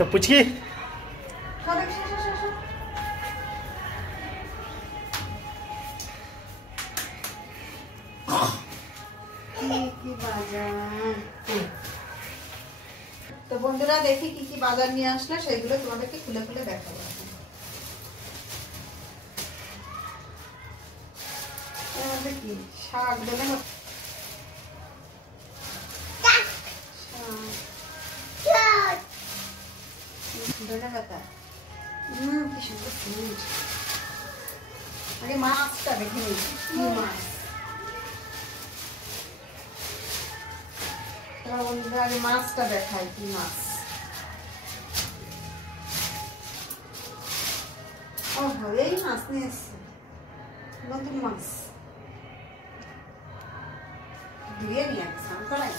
তো পুচকি তো বন্ধুরা দেখি কি কি বাজার নিয়ে আসলে সেগুলো তোমাদেরকে খুলে খুলে দেখাবো। কি শাক ধনে পাতা, কি সুন্দর ফুল। আগে মাছটা দেখে নিয়েছি, কি মাছ। বন্ধুরা আগে মাছটা দেখাই, কি মাছ। ও এই মাছ নিয়ে এসছে, নতুন মাছ। বিরিয়ানি আছে কড়াই।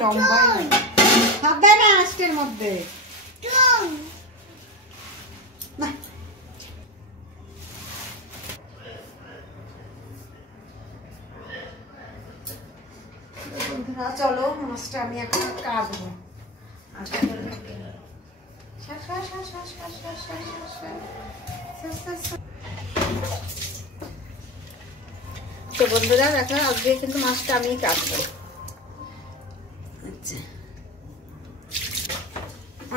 লম্বা হাত দেয় না আজকের মধ্যে না। বন্ধুরা চলো মাছটা আমি এখন কাটবো। তো বন্ধুরা দেখো আজকে কিন্তু মাছটা আমি কাটবো। আচ্ছা,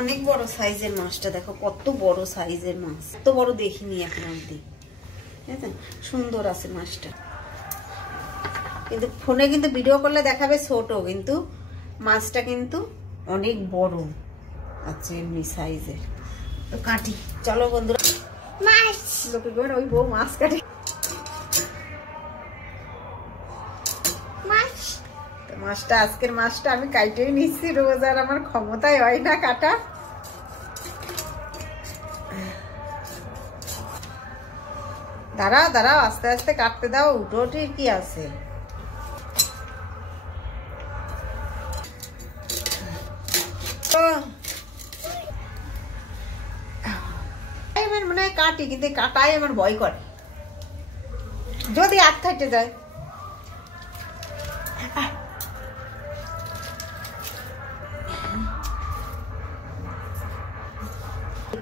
অনেক বড় সাইজের মাছটা, দেখো কত বড় সাইজের মাছ, এত বড় দেখিনি এখন অব্দি। সুন্দর আছে মাছটা, কিন্তু ফোনে কিন্তু ভিডিও করলে দেখাবে ছোট, কিন্তু মাছটা কিন্তু অনেক বড় আছে এমনি সাইজের। তো কাটি চলো বন্ধুরা। মাছ লোকে ওই বউ মাছ কাটে। মাছটা আজকের মাছটা আমি কাইটেই নিচ্ছি, রোজ আর আমার ক্ষমতায় হয় না কাটা। দাঁড়াও দাঁড়াও, আস্তে আস্তে কাটতে দাও, উঠোটির কি আছে। আমার মনে হয় কাটি, কিন্তু কাটাই আমার ভয় করে, যদি হাত থাকতে যায়।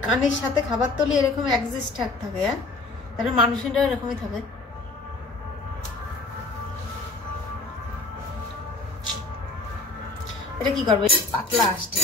কানের সাথে খাবার তলি এরকম অ্যাডজাস্ট থাকে, হ্যাঁ তাহলে মানুষেরও এরকমই থাকে। এটা কি করবে, পাতলা আসছে।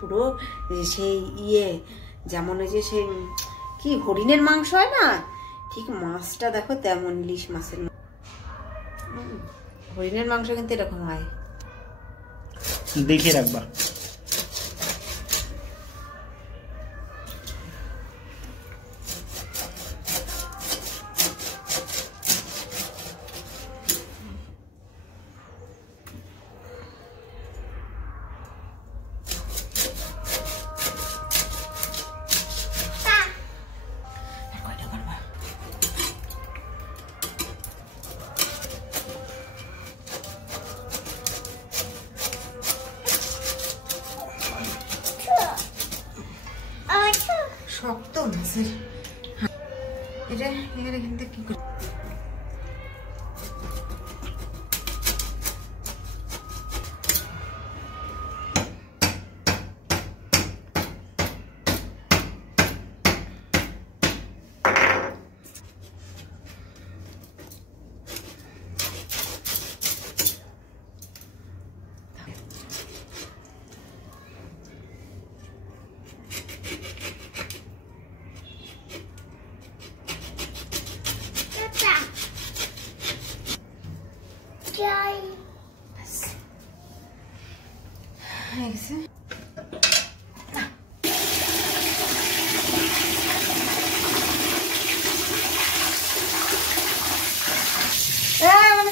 পুরো সেই যেমন ওই যে সেই কি হরিণের মাংস হয় না, ঠিক মাছটা দেখো তেমন, ইলিশ মাছের হরিণের মাংস কিন্তু এরকম হয়। দেখে রাখবা। শক্ত মাছের এটা এখানে কিন্তু কি করে হয়ে গেছে।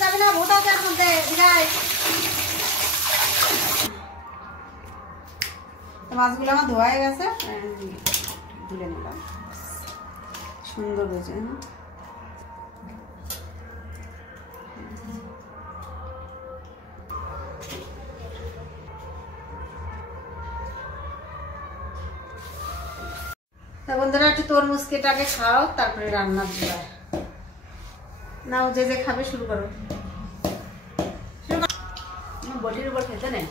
যাবে না, ভোট আছে মধ্যে মাছগুলো আমার ধোয়া হয়ে গেছে, তুলে নিলাম। সুন্দর হয়েছে না? বন্ধুরা একটু তরমুজ কেটে আগে খাও, তারপরে রান্না দিবা। নাও, যে যে খাবে শুরু করো। বটির উপর খেতে নেই।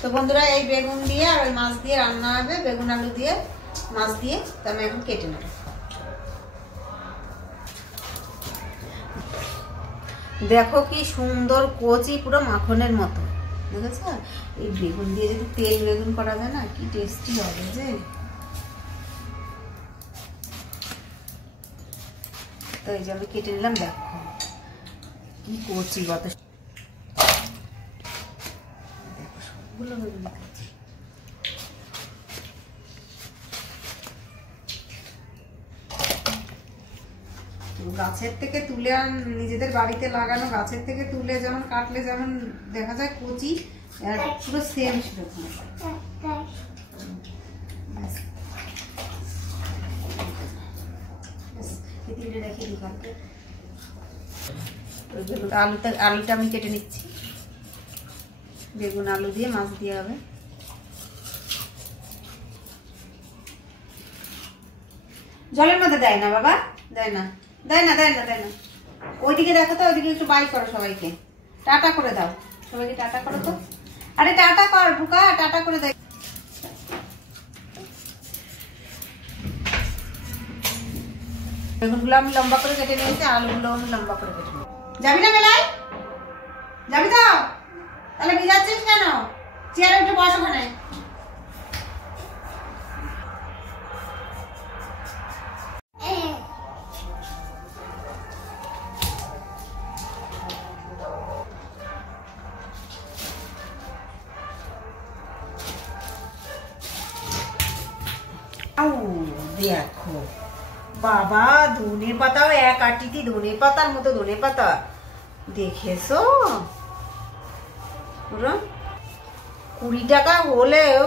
তো বন্ধুরা এই বেগুন দিয়ে আর ওই মাছ দিয়ে রান্না হবে, বেগুন আলু দিয়ে মাছ দিয়ে। তো আমি এখন কেটে নেব। দেখো কি সুন্দর কচি, পুরো মাখনের মতো, দেখেছ? এই বেগুন দিয়ে যদি তেল বেগুন করা যায় না, কি টেস্টি হবে যে। তো এই যে আমি কেটে নিলাম, দেখো কি কচি, কত সবগুলো বেগুন খাচ্ছি। গাছের থেকে তুলে নিজেদের বাড়িতে লাগানো গাছের থেকে তুলে যেমন কাটলে যেমন দেখা যায় কচি, পুরো সেম সেরকম। আলুটা আমি কেটে নিচ্ছি, বেগুন আলু দিয়ে মাছ দিয়ে হবে। জলের মধ্যে দেয় না বাবা, দেয় না, দেয় না, দেয় না, দেয় না। ওইদিকে দেখো তো, ওইদিকে একটু বাই করো, সবাইকে টাটা করে দাও, সবাইকে টাটা করো তো। আরে টাটা কর বুকা, টাটা করে দেয়। বেগুনগুলো আমি লম্বা করে কেটে নিয়েছি, আলুগুলো আমি লম্বা করে কেটে নিয়েছি। যাবি না মেলায়? যাবি তো? তাহলে ভিজাচ্ছিস কেন? চেয়ারে উঠে বস ওখানে। দেখো বাবা, ধনে পাতাও এক আটিটি ধনে পাতার মতো ধনে পাতা, দেখেছো? পুরো 20 টাকা হলেও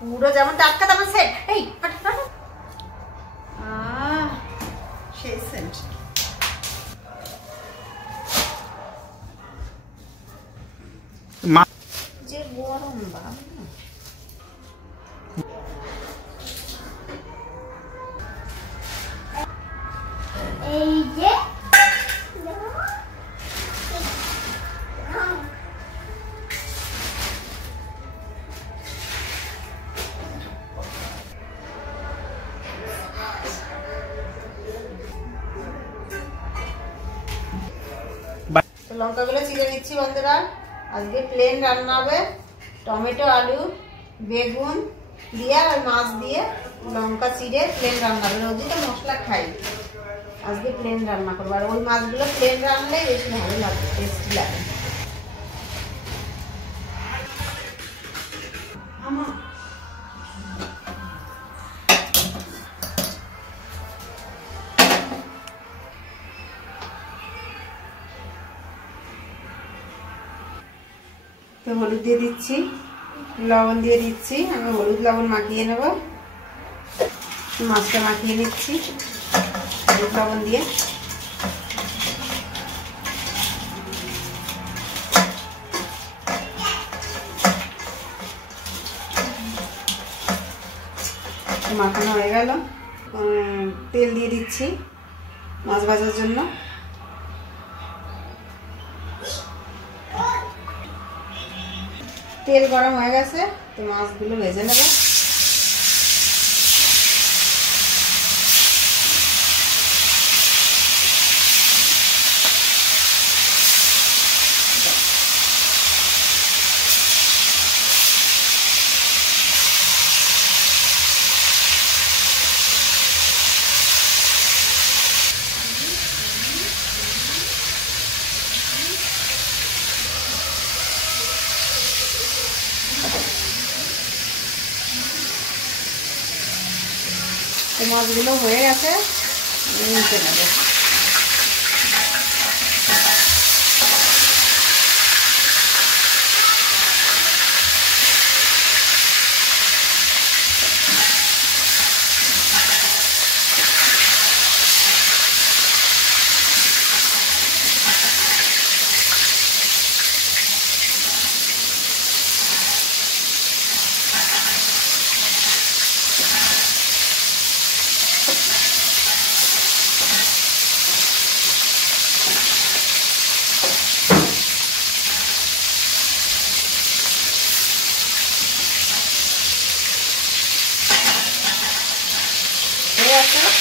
পুরো যেমন টাটকা তেমন সেট। এই সেই সেন্ট। যে গরম বাবা, এই যে লঙ্কাগুলো চিড়ে নিচ্ছি বন্ধুরা। আজকে প্লেন রান্না হবে, টমেটো আলু বেগুন দিয়ে আর মাছ দিয়ে লঙ্কা চিড়ে প্লেন রান্না হবে। রোজই তো মশলা খাই, আজকে প্লেন রান্না করবো। আর ওই মাছগুলো প্লেন রান্নাই বেশি ভালো লাগে, টেস্টি লাগে। তো হলুদ দিয়ে দিচ্ছি, লবণ দিয়ে দিচ্ছি। আমি হলুদ লবণ মাখিয়ে নেব, মাছটা মাখিয়ে নিচ্ছি হলুদ লবণ দিয়ে। মাখানো হয়ে গেল, তেল দিয়ে দিচ্ছি মাছ ভাজার জন্য। তেল গরম হয়ে গেছে, তো মাছগুলো ভেজে নেব। তো মাছগুলো হয়ে গেছে, নিতে নেবে।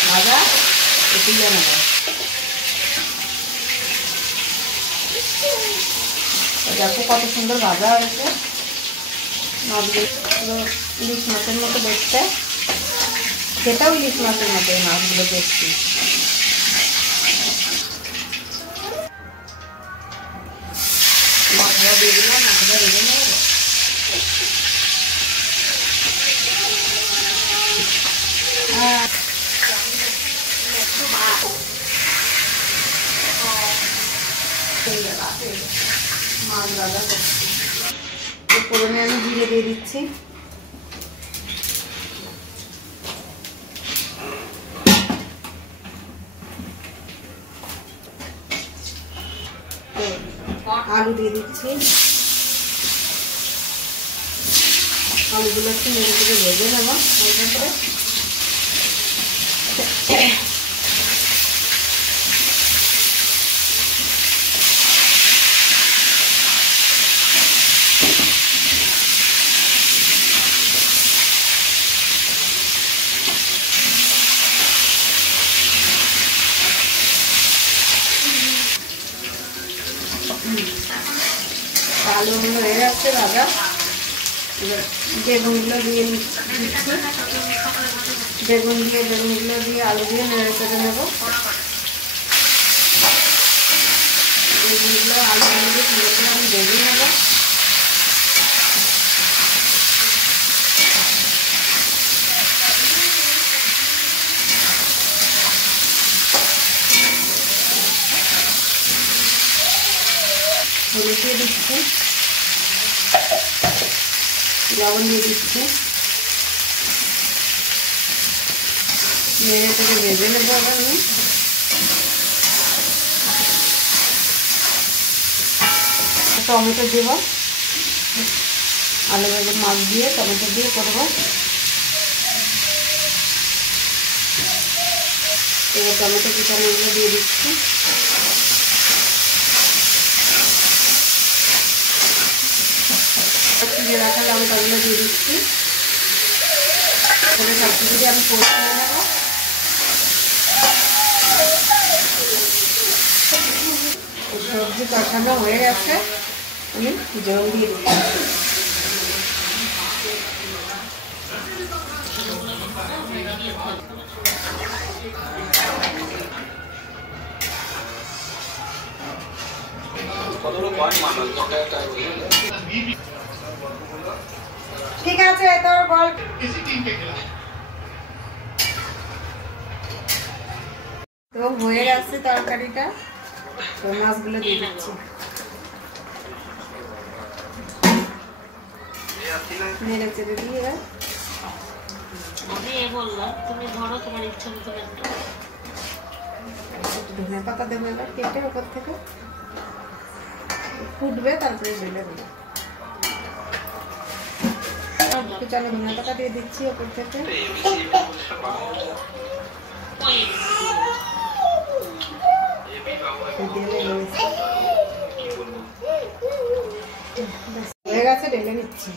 ভাজা তুলে নেব। দেখো কত সুন্দর ভাজা হয়েছে মাছগুলো, ইলিশ মাছের মতো দেখতে, খেতেও ইলিশ মাছের মতো এই মাছগুলো দেখছি। মাছটা দিয়ে দিলাম, মাছটা ভেজে নেব। মাছ ভাজা করছি, ফোড়নে আমি জিরে দিয়ে দিচ্ছি। আলু দিয়ে দিচ্ছি, আলুগুলো একটু নেড়ে চেড়ে ভেজে নেব হালকা করে। আলু হয়ে যাচ্ছে ভাজা, বেগুনগুলো দিয়ে দিচ্ছি। বেগুনগুলো দিয়ে আলু দিয়ে নেড়ে চেড়ে নেব। বেগুনগুলো আলুগুলো দিয়ে সুন্দর করে আমি ভেজে নেব। হলুদ দিয়ে দিচ্ছি, লবণ দিয়ে দিচ্ছি, নেড়ে চেড়ে ভেজে নেবো। আমি টমেটো দেব, আলু বেগুন মাছ দিয়ে টমেটো দিয়ে করবো। এবার টমেটো কুচানোগুলো দিয়ে দিচ্ছি। চিড়ে রাখা লঙ্কাগুলো দিয়ে দিচ্ছি। সব কিছু দিয়ে আমি কষিয়ে নেব। সবজি কষানো হয়ে গেছে, আমি জল দিয়ে দিচ্ছি। ঠিক আছে, তোর বল। তো হয়ে গেছে তরকারিটা, তো মাছগুলো দিয়ে দিচ্ছি। নেড়ে চেড়ে দিয়ে আমি বললাম তুমি ধরো তোমার ইচ্ছা মতো ধনে পাতা দেবো এবার কেটে ওপর থেকে, ফুটবে তারপরে ঢেলে দেবো। চলো ধনে পাতা দিয়ে দিচ্ছি ওপর থেকে। হয়ে গেছে, ঢেলে নিচ্ছি।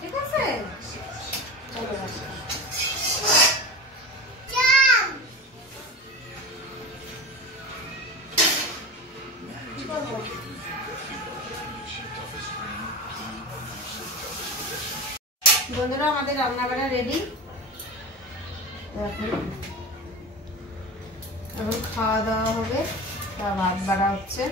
ঠিক আছে, বন্ধুরা আমাদের রান্না বান্না রেডি। এখন খাওয়া দাওয়া হবে, তা ভাত বাড়া হচ্ছে।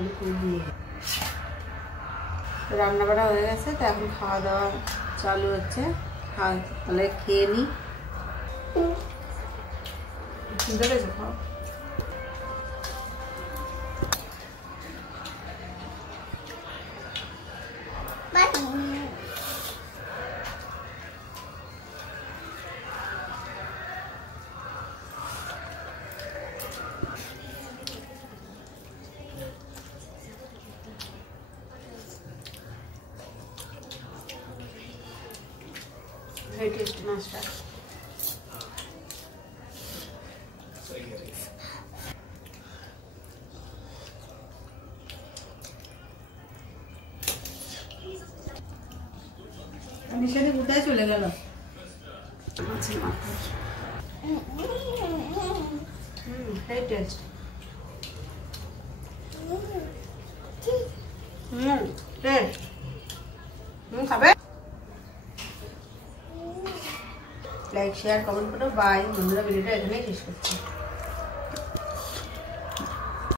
আলু করে দিয়ে রান্না বাড়া হয়ে গেছে, তো এখন খাওয়া দাওয়া চালু হচ্ছে। তাহলে খেয়ে নিই। চিন্তা পেয়েছো? খাও। Very tasty master. নিশানি কোথায় চলে গেল? Very tasty. Taste. খাবে? লাইক শেয়ার কমেন্ট করো। বাই বন্ধুরা, ভিডিওটা এখানেই শেষ করছি।